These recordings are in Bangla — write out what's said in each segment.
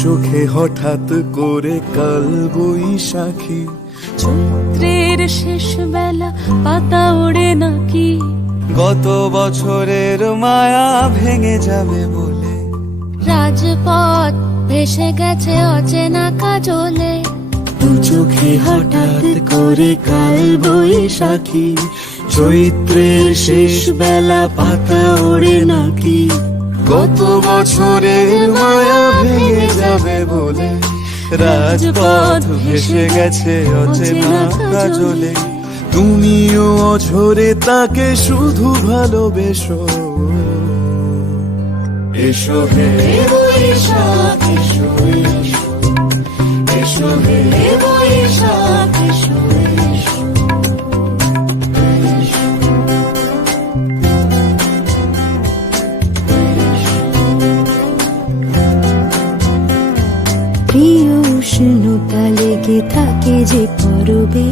চোখে হঠাৎ করে কাল বৈশাখী, চৈত্রের শেষ বেলা পাতা ওড়ে নাকি, গত বছরের মায়া ভেঙে যাবে বলে, রাজপথ ভেসে গেছে অচেনা কাজলে, দু চোখে হঠাৎ করে কাল বৈশাখী, চৈত্রের শেষ বেলা পাতা ওড়ে নাকি, গত বছরের মায়া ভেঙে যাবে বলে, রাজপথ ভেসে গেছে অচেনা কাজলে, তুমিও অঝরে তাকে শুধু ভালোবেসো। এসো হে বৈশাখ এসো, এসো হে বৈশাখ এসো। প্রিয় উষ্ণতা লেগে থাকে যে পরবে,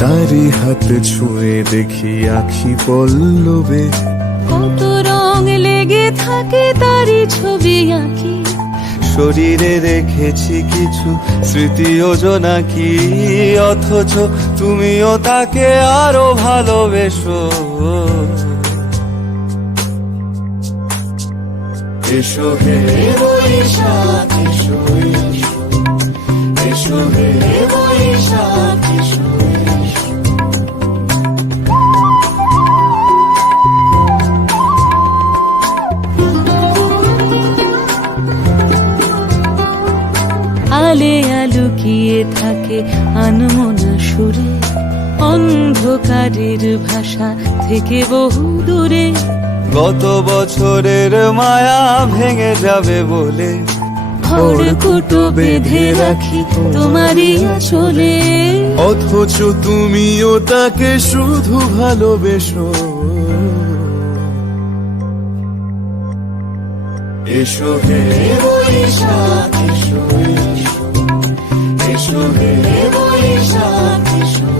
তারি হাত ছুঁয়ে দেখি আখি পল্লবে, কত রং লেগে থাকে তারই ছবি আঁকি, শরীরে রেখেছি কিছু স্মৃতি জোনাকি, অথচ তুমিও তাকে আরো ভালোবেসো। এসো হে বৈশাখ এসো, এসো হে বৈশাখ এসো। আলে আলুকিয়ে থাকে আনমনা সুরে, অন্ধকারের ভাষা থেকে বহু দূরে, গত বছরের মায়া ভেঙে যাবে বলে, খড়কুটো বেঁধে রাখি তোমারই আঁচলে, অথচ তুমিও তাকে শুধু ভালোবেসো। এসো হে বৈশাখ এসো, এসো হে বৈশাখ এসো।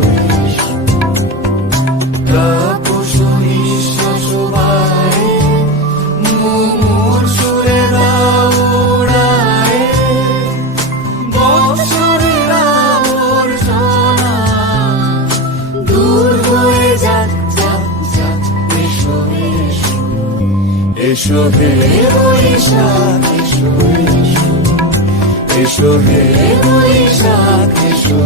তাপস নিঃশ্বাস বাড়ে, মুমুর সুরে দাও উড়ায়ে, বৎসরের আবর্জনা দূর হয়ে যাক যাক যাক। এসো এসো, এসো হে বৈশাখ এসো, এসো হে বৈশাখ এসো।